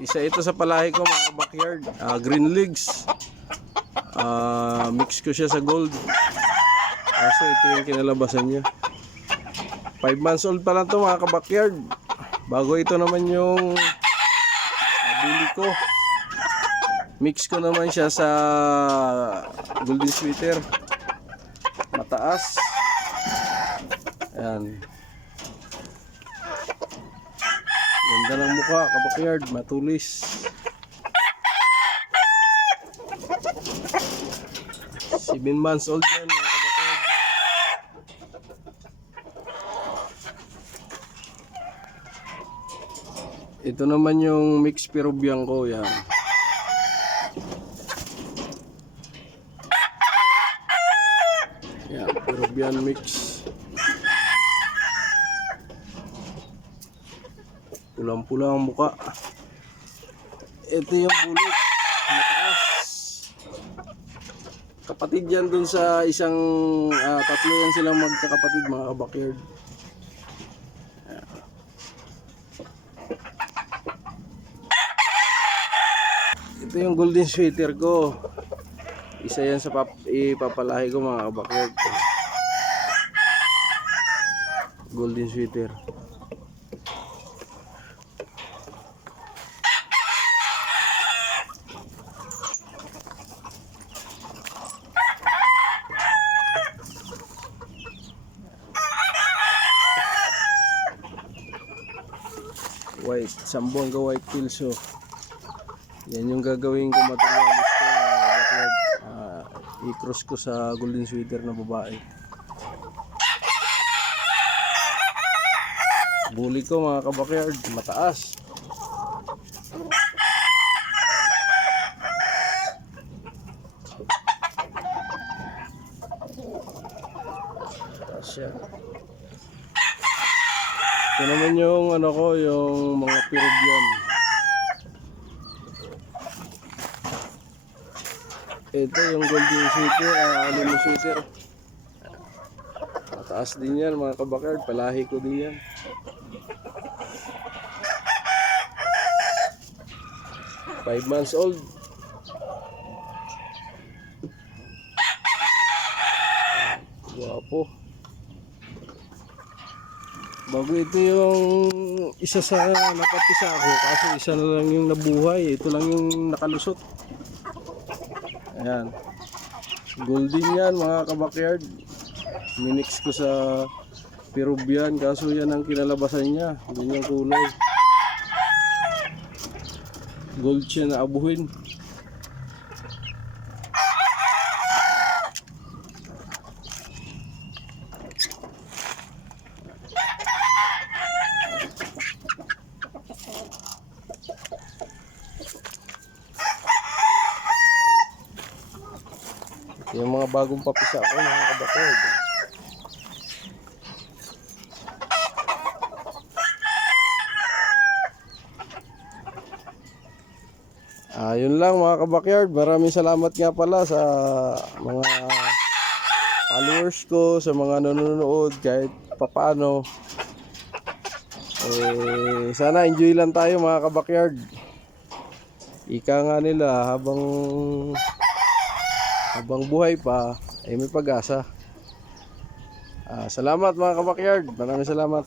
Isa ito sa palahi ko mga backyard. Green legs. Mix ko siya sa gold. Kaso ito yung kinalabasan niya. 5 months old pa lang to mga backyard. Bago ito naman yung bully ko. Mix ko naman siya sa golden sweater. Mataas. Ayan. Ganda ng mukha, kabakyard, matulis. 7 months old yan, mga kabakyard. Ito naman yung mix Peruvian ko, yan. Yan, Peruvian mix. Pulang-pula ang muka. Ito yung bulik. Mataas. Kapatid yan dun sa isang tatlo yan silang magkakapatid mga kabakyard. Ito yung golden sweater ko. Isa yan sa ipapalahi ko mga kabakyard. Golden sweater. White, sambong ka white pilso. Yan yung gagawin ko materialis ko. I-cross ko sa golden sweater na babae. Bully ko mga kabakyard, mataas. Mataas siya. Ito naman yung ano ko, yung mga Peruvian. Ito yung golden sweater, aluminum sweater. Mataas din yan mga kabakyard, palahi ko din yan. Five months old. Guwapo. Bago ito yung isa sa napatisa ako, kaso isa na lang yung nabuhay, ito lang yung nakalusot. Ayan, golden yan mga kabakyard. Minix ko sa Peruvian, kaso yan ang kinalabasan niya, ganyan kulay. Gold siya na abuhin. Yung mga bagong papisa ko mga kabakyard. Yun lang mga kabakyard. Maraming salamat nga pala sa mga followers ko, sa mga nanonood kahit papaano. Sana enjoy lang tayo mga kabakyard. Ika nga nila habang buhay pa ay may pag-asa. Salamat mga kabakyard. Maraming salamat.